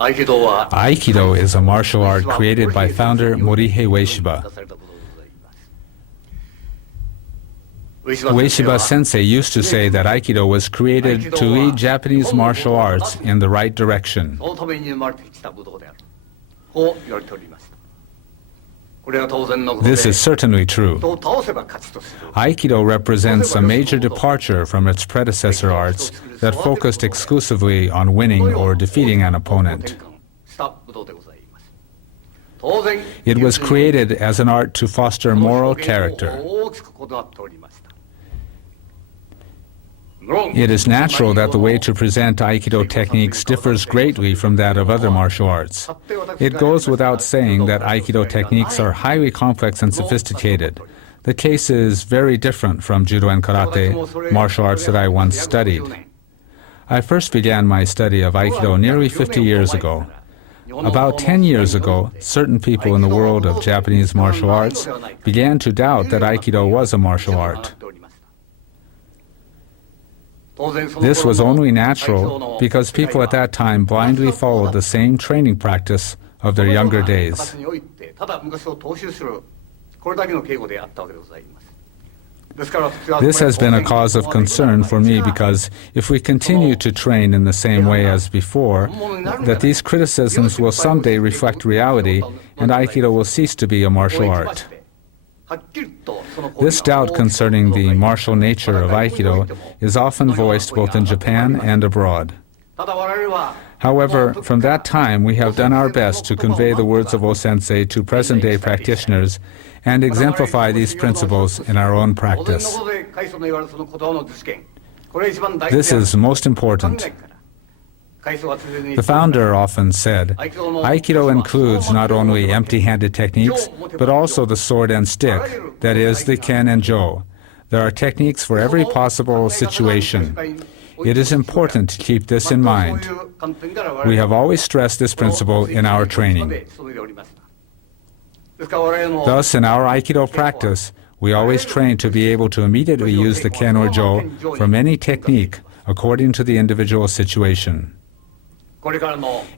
Aikido is a martial art created by founder Morihei Ueshiba. Ueshiba Sensei used to say that Aikido was created to lead Japanese martial arts in the right direction. This is certainly true. Aikido represents a major departure from its predecessor arts that focused exclusively on winning or defeating an opponent. It was created as an art to foster moral character. It is natural that the way to present Aikido techniques differs greatly from that of other martial arts. It goes without saying that Aikido techniques are highly complex and sophisticated. The case is very different from Judo and Karate, martial arts that I once studied. I first began my study of Aikido nearly 50 years ago. About 10 years ago, certain people in the world of Japanese martial arts began to doubt that Aikido was a martial art. This was only natural because people at that time blindly followed the same training practice of their younger days. This has been a cause of concern for me because if we continue to train in the same way as before, that these criticisms will someday reflect reality and Aikido will cease to be a martial art. This doubt concerning the martial nature of Aikido is often voiced both in Japan and abroad. However, from that time we have done our best to convey the words of O-sensei to present-day practitioners and exemplify these principles in our own practice. This is most important. The founder often said, Aikido includes not only empty-handed techniques, but also the sword and stick, that is, the ken and jo. There are techniques for every possible situation. It is important to keep this in mind. We have always stressed this principle in our training. Thus, in our Aikido practice, we always train to be able to immediately use the ken or jo from any technique according to the individual situation.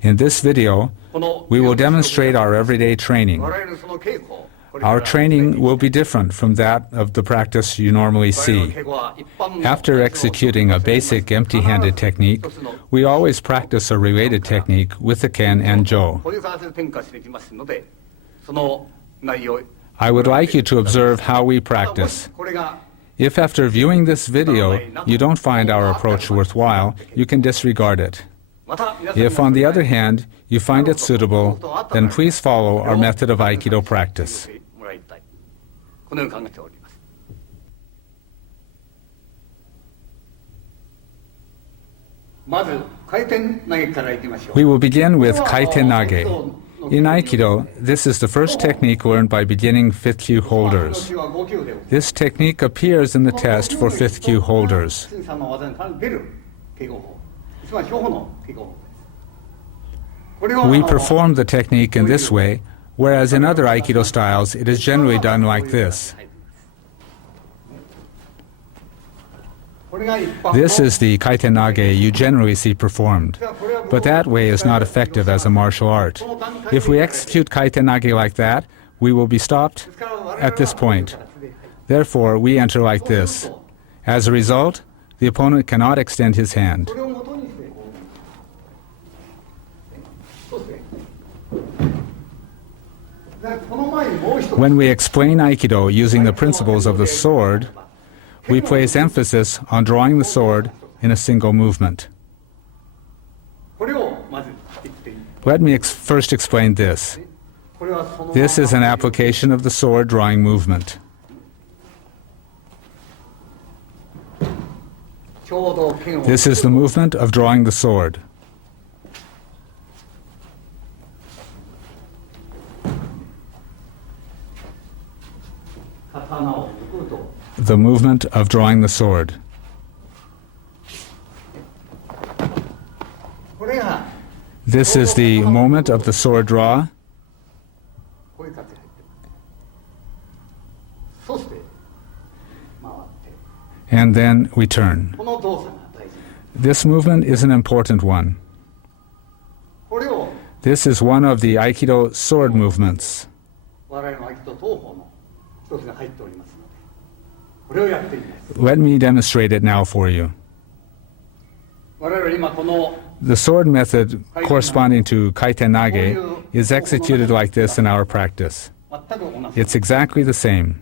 In this video, we will demonstrate our everyday training. Our training will be different from that of the practice you normally see. After executing a basic empty-handed technique, we always practice a related technique with the ken and jo. I would like you to observe how we practice. If after viewing this video you don't find our approach worthwhile, you can disregard it. If, on the other hand, you find it suitable, then please follow our method of Aikido practice. We will begin with kaiten nage. In Aikido, this is the first technique learned by beginning 5th kyu holders. This technique appears in the test for 5th kyu holders. We perform the technique in this way, whereas in other Aikido styles it is generally done like this. This is the kaiten nage you generally see performed, but that way is not effective as a martial art. If we execute kaiten nage like that, we will be stopped at this point. Therefore, we enter like this. As a result, the opponent cannot extend his hand. When we explain Aikido using the principles of the sword, we place emphasis on drawing the sword in a single movement. Let me first explain this. This is an application of the sword drawing movement. This is the movement of drawing the sword. The movement of drawing the sword. This is the moment of the sword draw. And then we turn. This movement is an important one. This is one of the Aikido sword movements. 我々の合気道東方の一つが入っておりますので、これをやっています。 Let me demonstrate it now for you. 我々は今この The sword method corresponding to kaitenage is executed like this in our practice. 全く同じ。 It's exactly the same.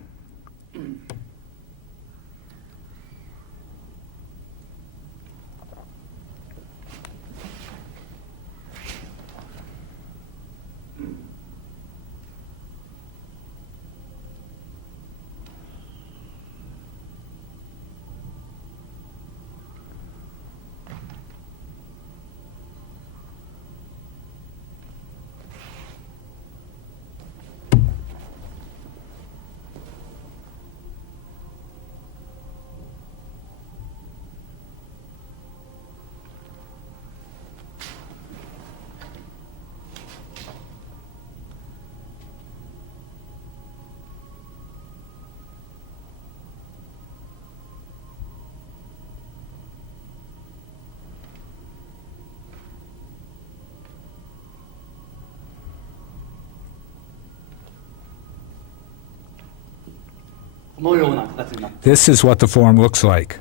This is what the form looks like.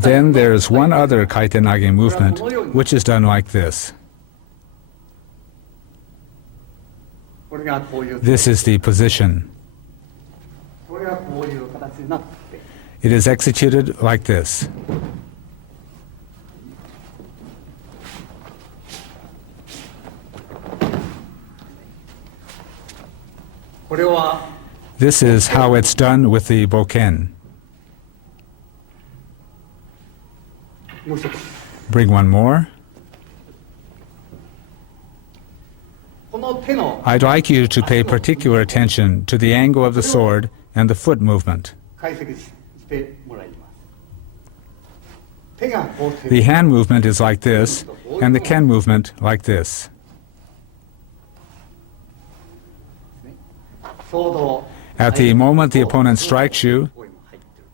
Then there's one other kaitenage movement, which is done like this. This is the position. It is executed like this. This is how it's done with the boken. Bring one more. I'd like you to pay particular attention to the angle of the sword and the foot movement. The hand movement is like this, and the ken movement like this. At the moment the opponent strikes you,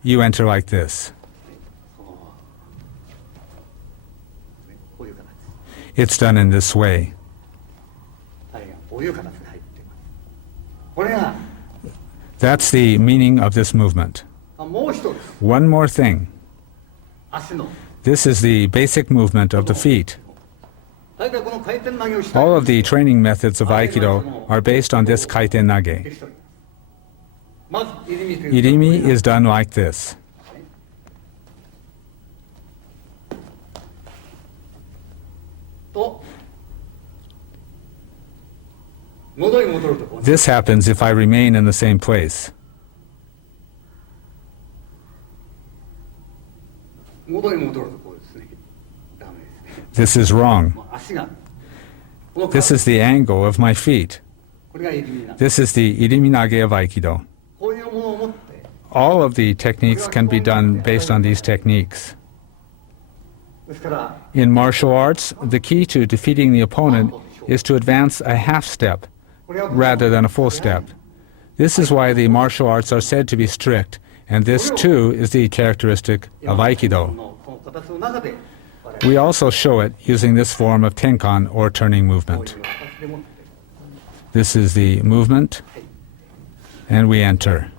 you enter like this. It's done in this way. That's the meaning of this movement. One more thing. This is the basic movement of the feet. All of the training methods of Aikido are based on this kaiten nage. Irimi is done like this. This happens if I remain in the same place. This is wrong. This is the angle of my feet. This is the irimi nage of Aikido. All of the techniques can be done based on these techniques. In martial arts, the key to defeating the opponent is to advance a half step rather than a full step. This is why the martial arts are said to be strict, and this too is the characteristic of Aikido. We also show it using this form of tenkan or turning movement. This is the movement, and we enter.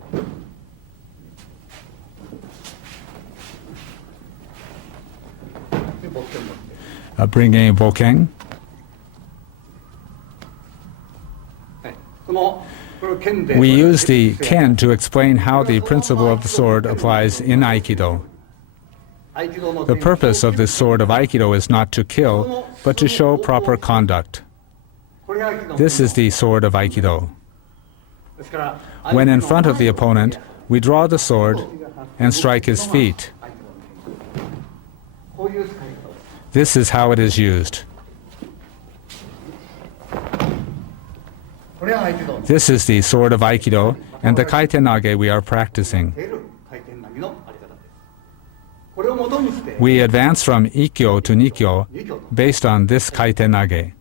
Bring a boken. We use the ken to explain how the principle of the sword applies in Aikido. The purpose of this sword of Aikido is not to kill, but to show proper conduct. This is the sword of Aikido. When in front of the opponent, we draw the sword and strike his feet. This is how it is used. This is the sword of Aikido and the kaiten nage we are practicing. We advance from ikkyo to nikyo based on this kaiten nage.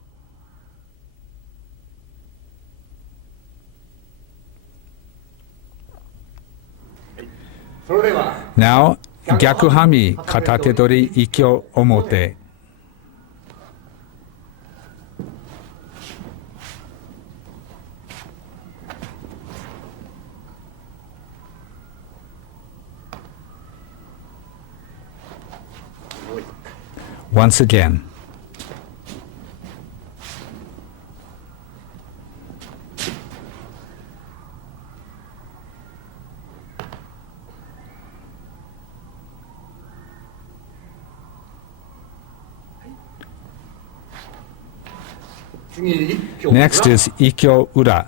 それでは Now, Gyakuhanmi Katatedori Ikkyo Omote. Once again. Next is Ikkyo Ura.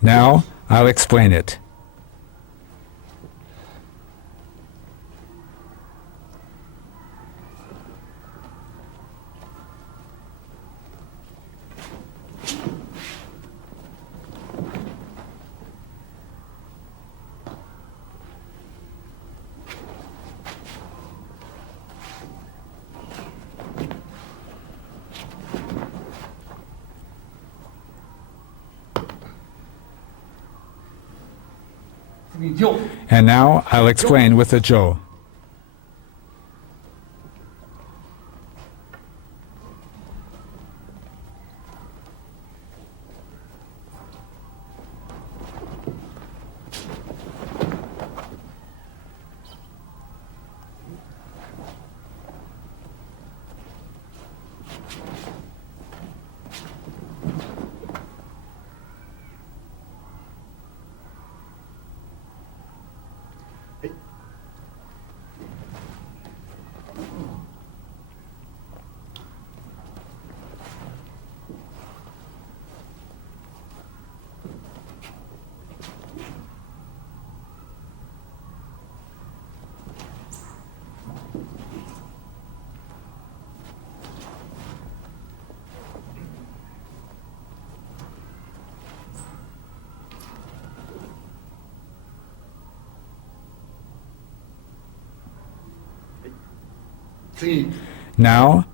Now, I'll explain it. And now I'll explain with the jo. Now,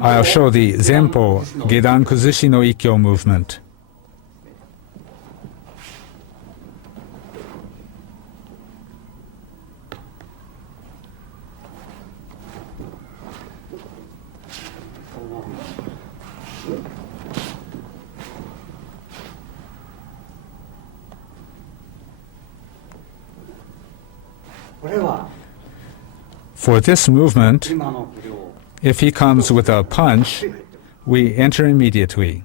I'll show the Zenpo Gedan Kuzushi no Ikkyo movement. For this movement, if he comes with a punch, we enter immediately.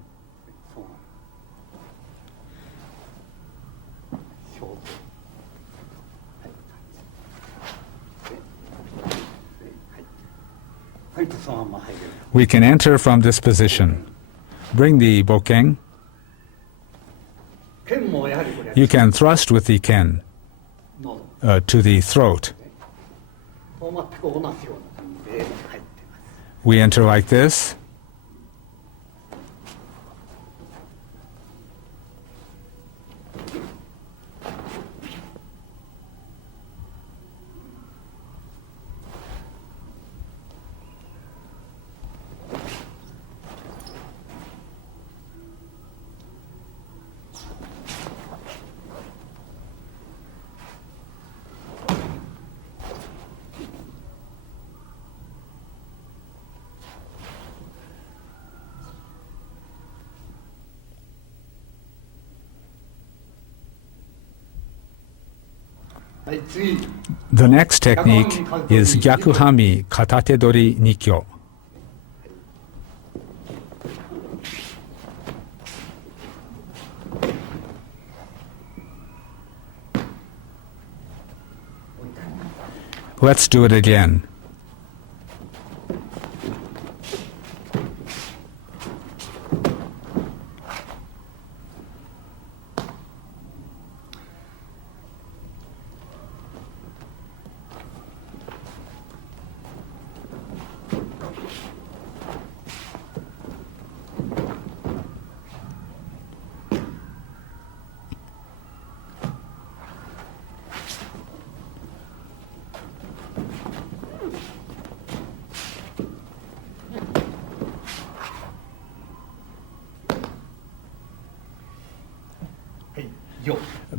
We can enter from this position. Bring the bokken. You can thrust with the ken to the throat. We enter like this. The next technique is Gyakuhanmi Katatedori Nikyo. Let's do it again.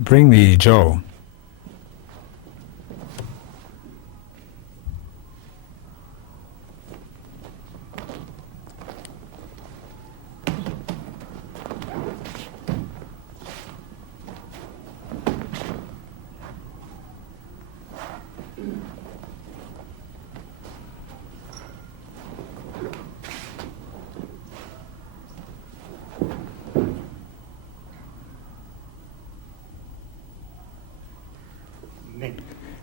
Bring the jo.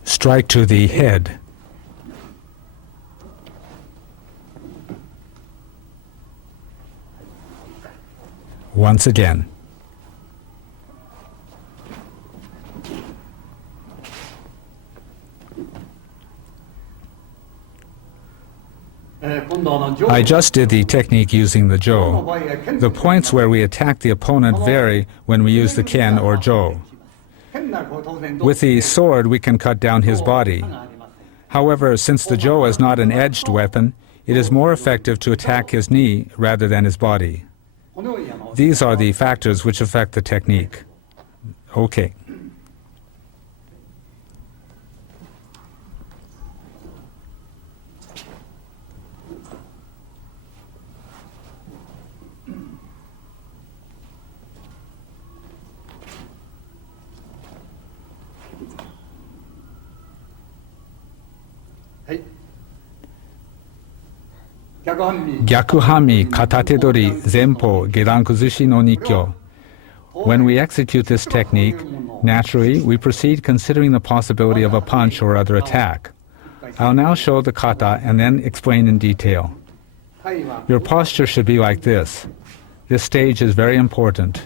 Strike to the head. Once again. I just did the technique using the jo. The points where we attack the opponent vary when we use the ken or jo. With the sword, we can cut down his body. However, since the jo is not an edged weapon, it is more effective to attack his knee rather than his body. These are the factors which affect the technique. Okay. Gyakuhanmi Katatedori Zenpo Gedan Kuzushi no Nikyo. When we execute this technique, naturally we proceed considering the possibility of a punch or other attack. I'll now show the kata and then explain in detail. Your posture should be like this. This stage is very important.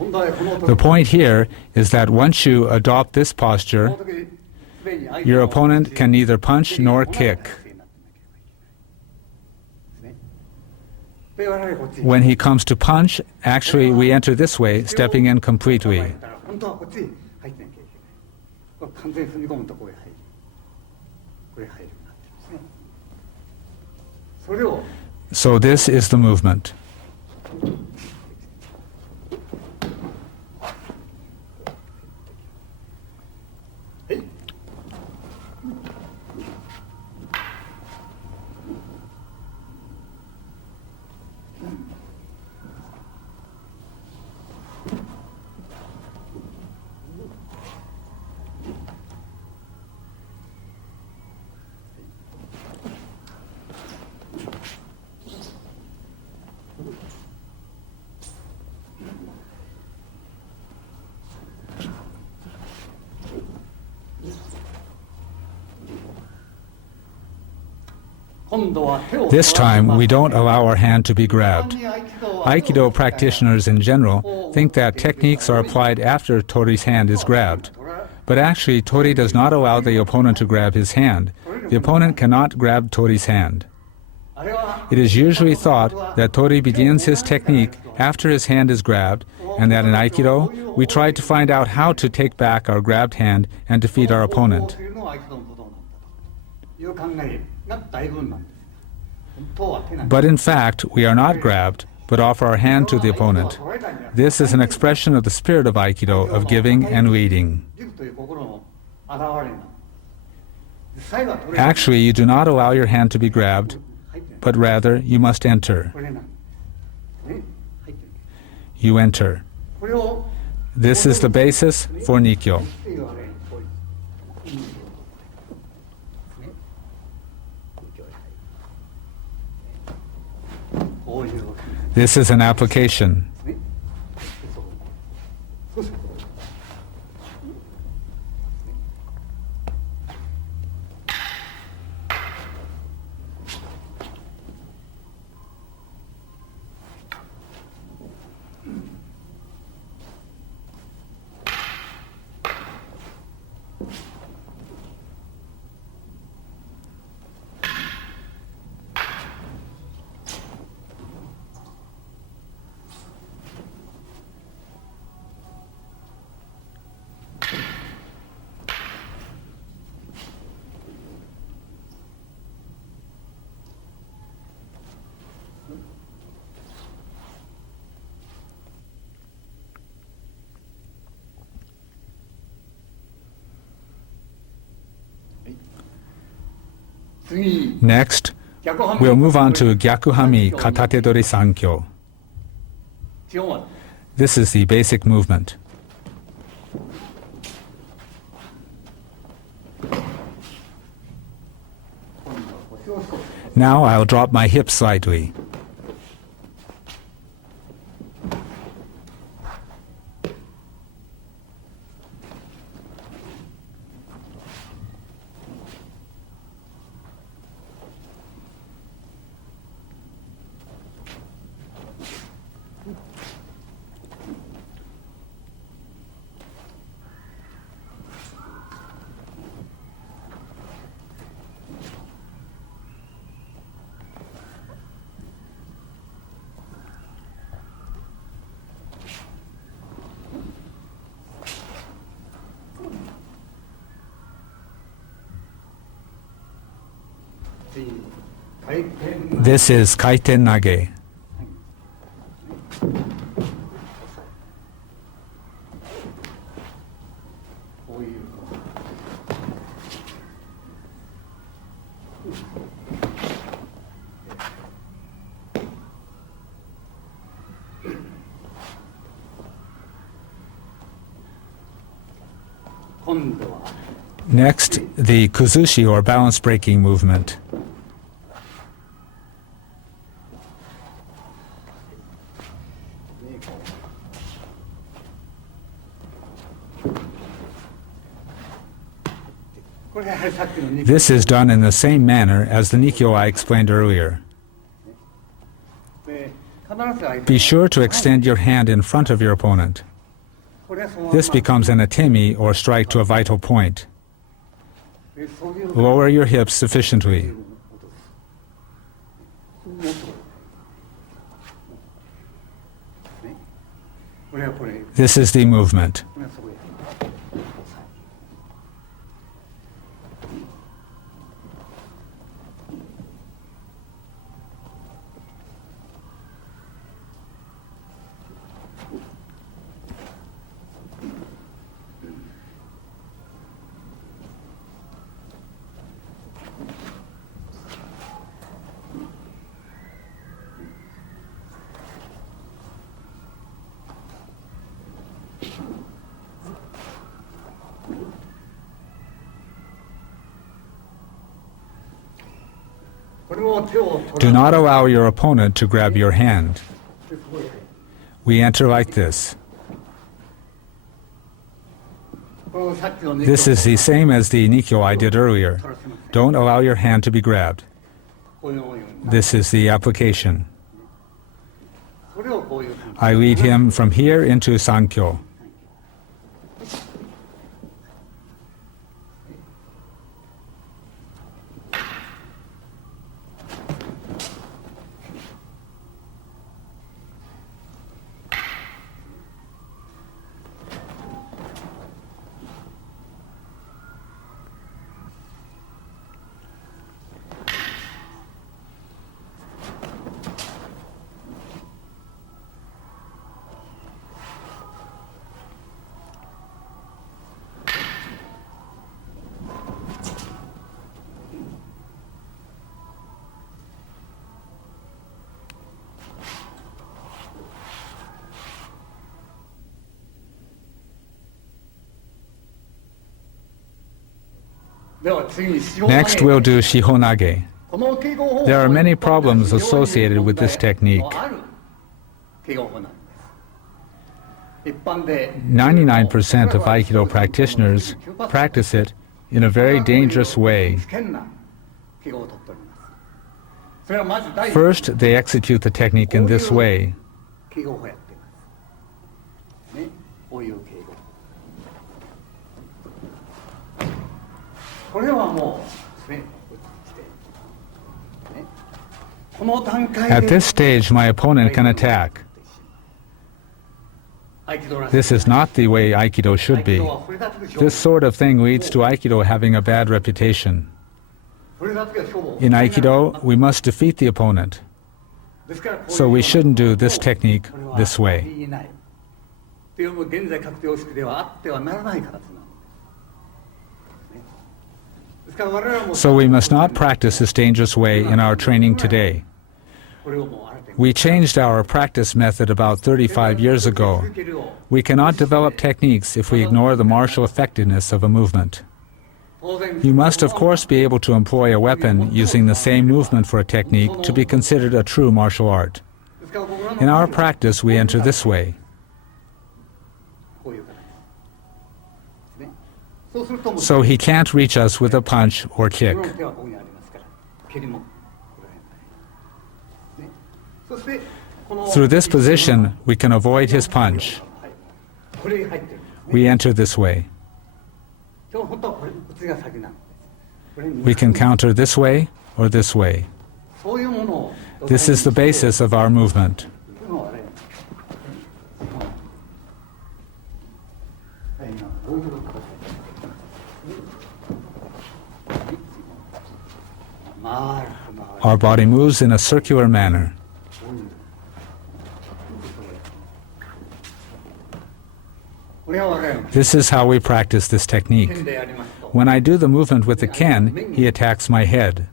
The point here is that once you adopt this posture, your opponent can neither punch nor kick. When he comes to punch, actually we enter this way, stepping in completely. So this is the movement. This time, we don't allow our hand to be grabbed. Aikido practitioners in general think that techniques are applied after Tori's hand is grabbed. But actually, Tori does not allow the opponent to grab his hand. The opponent cannot grab Tori's hand. It is usually thought that Tori begins his technique after his hand is grabbed, and that in Aikido, we try to find out how to take back our grabbed hand and defeat our opponent. But in fact, we are not grabbed, but offer our hand to the opponent. This is an expression of the spirit of Aikido, of giving and leading. Actually, you do not allow your hand to be grabbed, but rather you must enter. You enter. This is the basis for Nikyo. This is an application. Next, we'll move on to Gyakuhanmi Katatedori Sankyo. This is the basic movement. Now I'll drop my hips slightly. This is kaiten nage. Next, the Kuzushi or balance breaking movement. This is done in the same manner as the Nishio I explained earlier. Be sure to extend your hand in front of your opponent. This becomes an atemi or strike to a vital point. Lower your hips sufficiently. This is the movement. Do not allow your opponent to grab your hand. We enter like this. This is the same as the Nishio I did earlier. Don't allow your hand to be grabbed. This is the application. I lead him from here into Sankyo. Next, we'll do Shihonage. There are many problems associated with this technique. 99% of Aikido practitioners practice it in a very dangerous way. First, they execute the technique in this way. At this stage, my opponent can attack. This is not the way Aikido should be. This sort of thing leads to Aikido having a bad reputation. In Aikido, we must defeat the opponent. So we shouldn't do this technique this way. So we must not practice this dangerous way in our training today. We changed our practice method about 35 years ago. We cannot develop techniques if we ignore the martial effectiveness of a movement. You must, of course, be able to employ a weapon using the same movement for a technique to be considered a true martial art. In our practice, we enter this way. So he can't reach us with a punch or kick. Through this position, we can avoid his punch. We enter this way. We can counter this way or this way. This is the basis of our movement. Our body moves in a circular manner. This is how we practice this technique. When I do the movement with the ken, he attacks my head.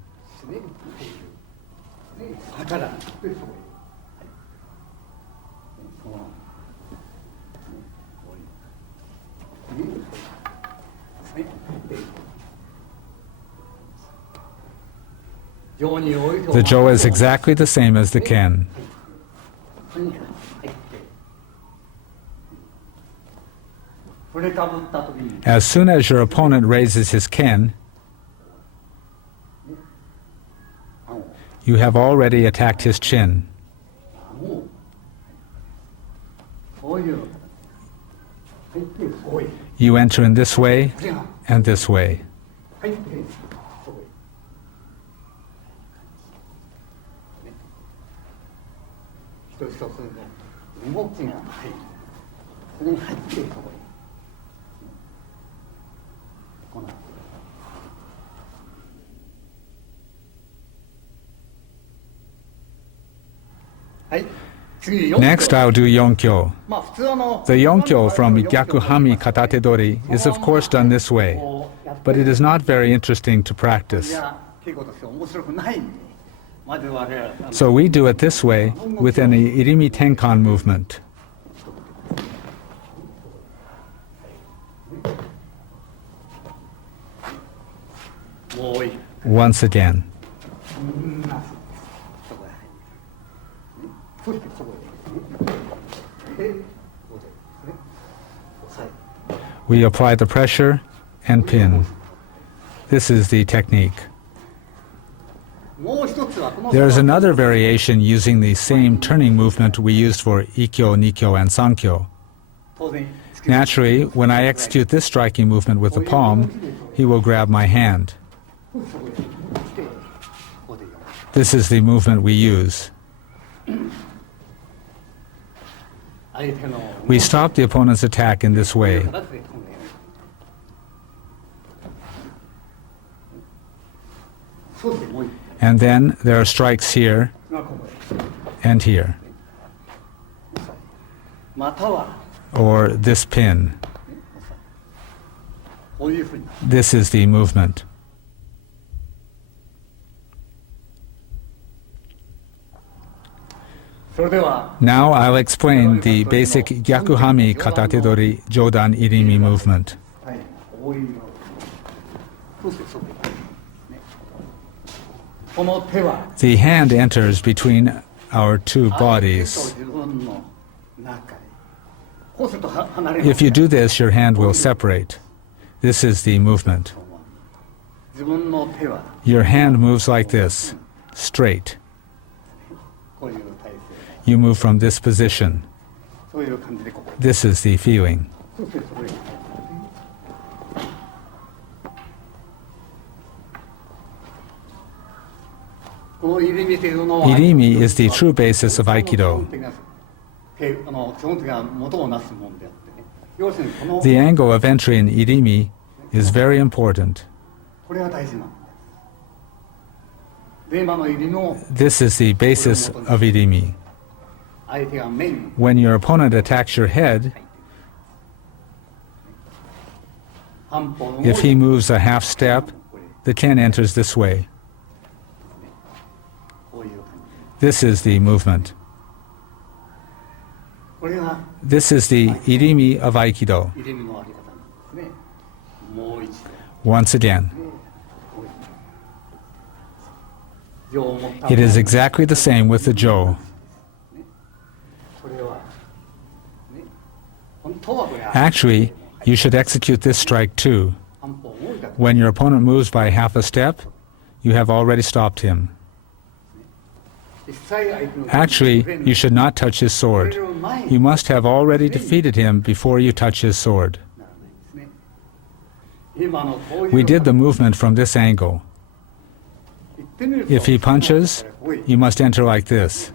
The jo is exactly the same as the ken. As soon as your opponent raises his ken, you have already attacked his chin. You enter in this way and this way. Next, I'll do yonkyo. The yonkyo from Gyakuhanmi Katatedori is of course done this way, but it is not very interesting to practice. So we do it this way with an irimi tenkan movement. Once again. We apply the pressure and pin. This is the technique. There is another variation using the same turning movement we used for ikkyo, nikkyo, and sankyo. Naturally, when I execute this striking movement with the palm, he will grab my hand. This is the movement we use. We stop the opponent's attack in this way. And then there are strikes here and here. Or this pin. This is the movement. Now I'll explain the basic Gyakuhanmi Katatedori Jodan Irimi movement. The hand enters between our two bodies. If you do this, your hand will separate. This is the movement. Your hand moves like this, straight. You move from this position. This is the feeling. Irimi is the true basis of Aikido. The angle of entry in Irimi is very important. This is the basis of Irimi. When your opponent attacks your head, if he moves a half step, the 10 enters this way. こういう感 This is the movement. じ。これが This is the irimi of Aikido. 入れ身のあり方なんですね。もう一度。 Once again, 情を持った it is exactly the same with the jo. これは、ね、本当はこれは Actually, you should execute this strike too. 半歩動いた When your opponent moves by half a step, you have already stopped him. 実際相手の Actually, you should not touch his 触れ sword. る前に You must have already defeated him before you touch his sword. ならないですね。今のこういう We did the movement from this angle. 言ってみると If he punches, こういう you must enter like this.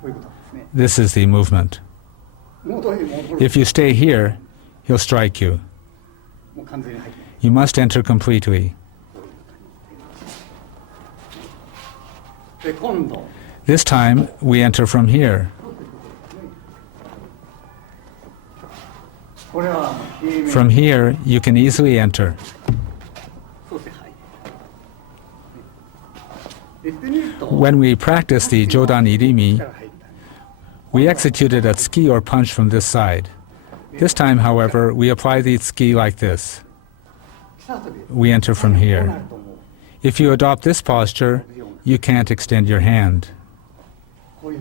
こういうことですね。 This is the movement. 元に戻る If you stay here, he'll strike you. もう完全に入ってない You must enter completely. で今度 This time, we enter from here. これは平面 From here, you can easily enter. そうして入る言ってみると When we practice the Jodan Irimi, 入った we execute it at tsuki or punch from this side. This time, however, we apply the tsuki like this. 来た時 We enter from こうな here. るともう If you adopt this posture, you can't extend your hand. こういう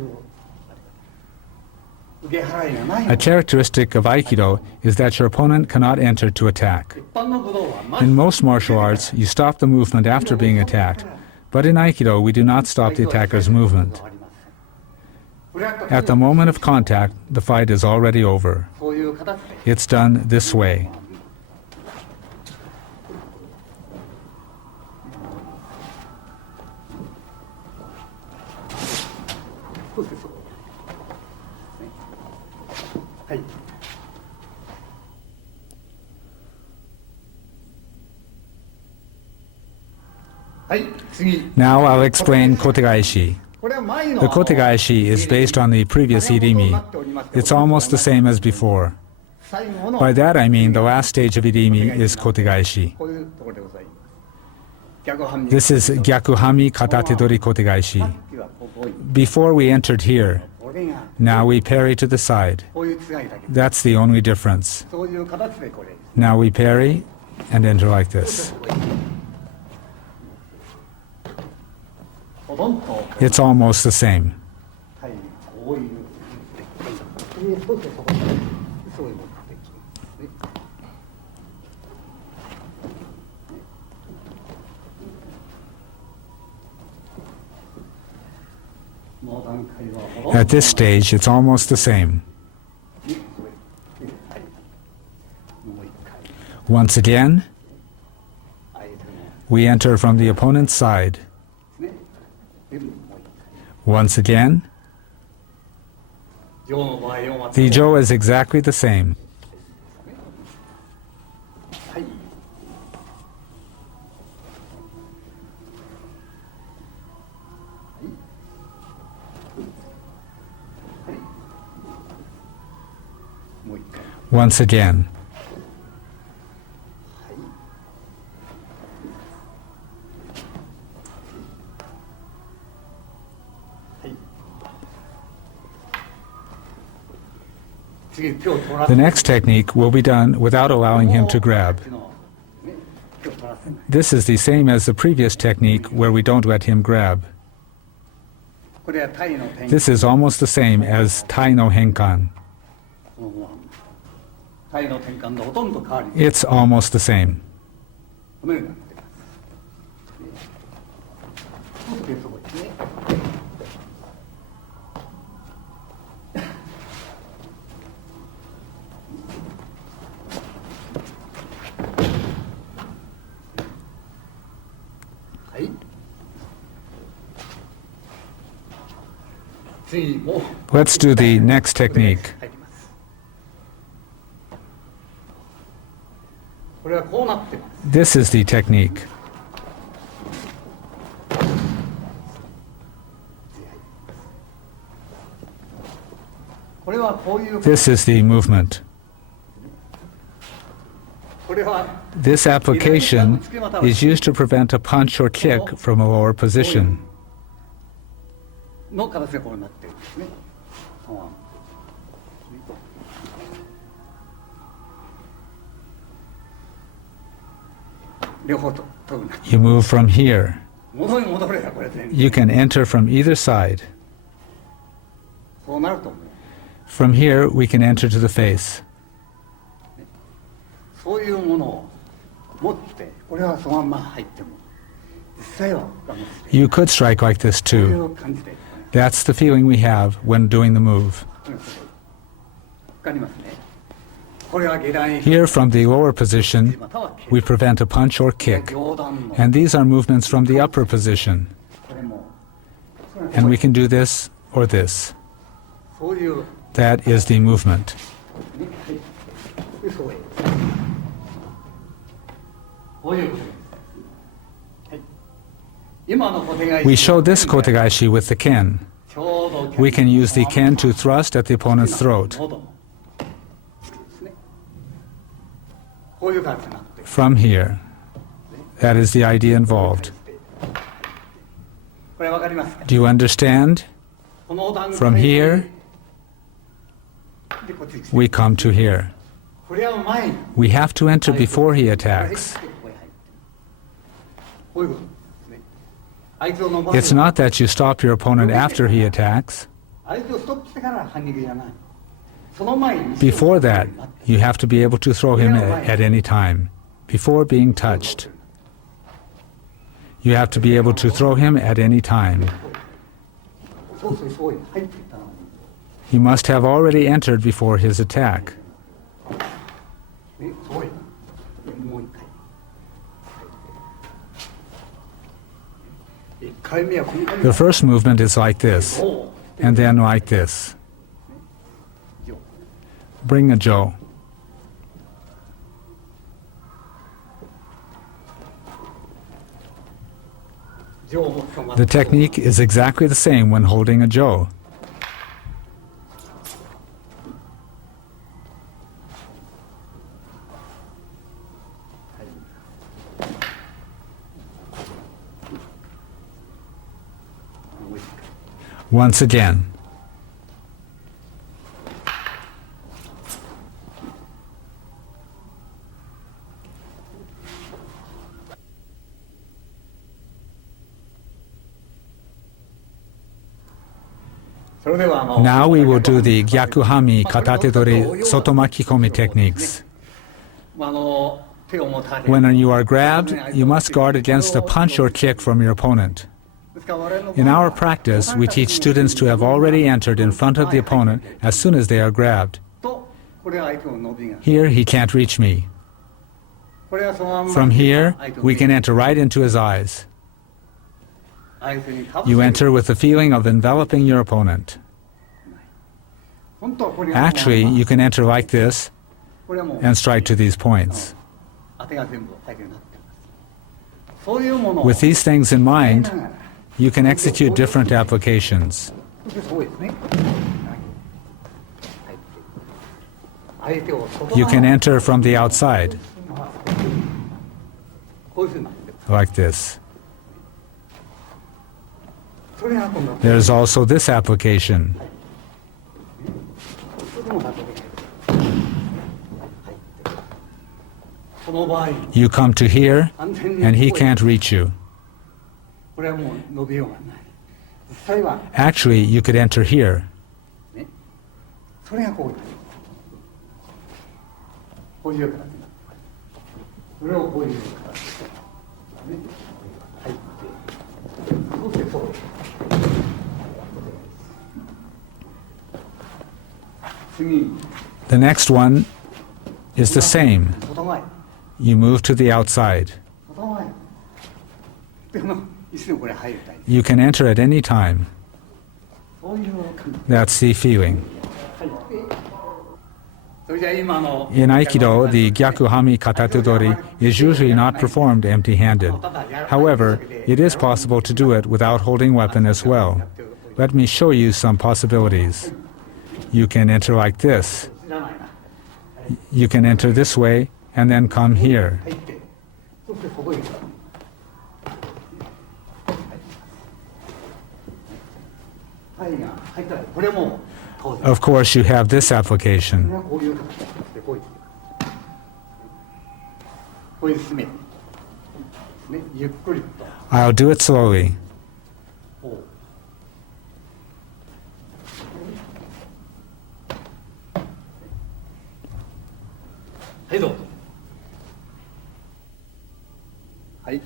受け払いがない A characteristic of Aikido is that your opponent cannot enter to attack. 一般の武道はま In most martial arts, you stop the movement after being attacked. But in Aikido, we do not stop the attacker's movement. At the moment of contact, the fight is already over. そういう形で It's done this way. そうですそうはい はい次 Now I'll explain kotegaeshi. これは前の The kotegaeshi is based on the previous irimi. It's almost the same as before. 最後の By that I mean the last stage of irimi is kotegaeshi. こういうところでございます逆半身 This is Gyakuhanmi Katatedori kotegaeshi. さっきはここに Before we entered here, これが now we parry to the side. こういう違いだけ That's the only difference. そういう形でこれ Now we parry and enter like this. ほとんど It's almost the same. はいこういうそうですそういう目的ねもう段階はほとんど At this stage, it's almost the same. はいもう一回 Once again, 相手の we enter from the opponent's side. ねでももう一回 Once again, 上の場合を待つ the jo is exactly the same. はいもう一回 Once again. 次手を取ら The せ next technique will be done without allowing him to grab. ね手を取らせない This is the same as the previous technique where we don't let him grab. これはタイの点 This is almost the same as Tai no Henkan. そのままタイの転換のほとんど変わり It's almost the same. このようになってますそうするとそこですねはい次も Let's do the next technique. 入りますこれはこうなってます This is the technique. これはこういう This is the movement. これれは This application is used to prevent a punch or kick from a lower position. の形がこうなってるんですね。両方と取るな。 You move from here. 戻り戻ればこれ全部 You can enter from either side. そうなると思う。 From here, we can enter to the face. そういうものを持ってこれはそのまんま入っても実際はYou could strike like this そうい too. う感じで That's the feeling we have when doing the move. わかりますね。これは下段 Here, from the lower position, または we prevent a punch or kick. 上段の And these are movements from the upper position. これも And we can do this or this. そういう That is the movement. でそういうこういうことです。はい。今の小手返し We show this kotegaeshi with the ken. ちょうど We can use the ken to thrust at the opponent's throat. 喉もですね。こういう感じになって From here. That is the idea involved. これわかりますか？ Do you understand? この段階 From here, でこっちに来て we come to here. これは前に We have to enter before he attacks. こういうことですね。相手を伸ばす It's not that you stop your opponent after he attacks. 相手をストップしてから反撃じゃない。その前に Before that, you have to be able to throw him at any time, before being touched. You have to be able to throw him at any time. そうそうそう入っていったのに He must have already entered before his attack. ね、そうや。もう一回。一回目はこの感 The first movement is like this, お and then like this. う Bring a Joe. 上も深ま The technique is exactly the same when holding a Joe. Once again. Now we will do the Gyakuhanmi, Katatedori, Sotomakikomi techniques. When you are grabbed, you must guard against a punch or kick from your opponent. In our practice, we teach students to have already entered in front of the opponent as soon as they are grabbed. Here, he can't reach me. From here, we can enter right into his eyes. You enter with the feeling of enveloping your opponent. Actually, you can enter like this and strike to these points. With these things in mind, you can execute different applications. You can enter from the outside, like this. There's also this application. You come to here, and he can't reach you. Actually, you could enter here. The next one is the same. You move to the outside. You can enter at any time. That's the feeling. In Aikido, the Gyakuhanmi Katatedori is usually not performed empty-handed. However, it is possible to do it without holding weapon as well. Let me show you some possibilities. You can enter like this. You can enter this way and then come here. 入ってそしてそこへ来た。はいが入ったらこれも当然 Of course, you have this こ application. れはこういう形でこういうこういう進めねゆっくりと I'll do it slowly. こうはいどうぞはい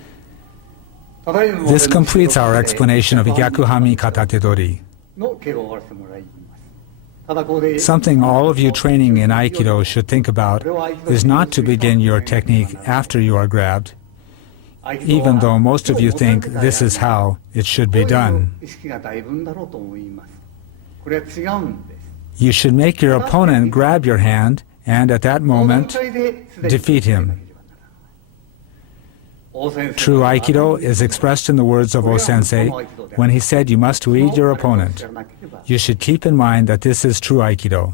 This completes our explanation of Gyakuhanmi Katatedori. の稽古を終わらせてもらいますただここで Something all of you training in Aikido should think about is not to begin your technique after you are grabbed, even though most of you think this is how it should be done. 意識がだいぶんだろうと思いますこれは違うんです You should make your opponent grab your hand and at that moment defeat him. True Aikido is expressed in the words of O-sensei when he said you must read your opponent. You should keep in mind that this is true Aikido.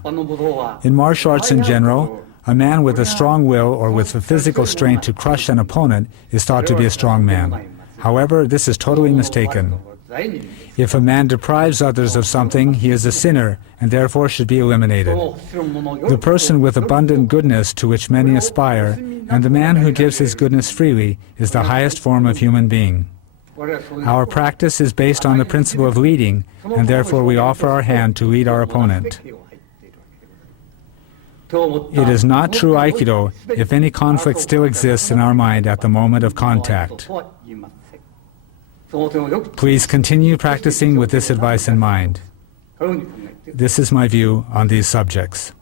In martial arts in general, a man with a strong will or with the physical strength to crush an opponent is thought to be a strong man. However, this is totally mistaken. If a man deprives others of something, he is a sinner and therefore should be eliminated. The person with abundant goodness to which many aspire, and the man who gives his goodness freely, is the highest form of human being. Our practice is based on the principle of leading, and therefore we offer our hand to lead our opponent. It is not true Aikido if any conflict still exists in our mind at the moment of contact. Please continue practicing with this advice in mind. This is my view on these subjects.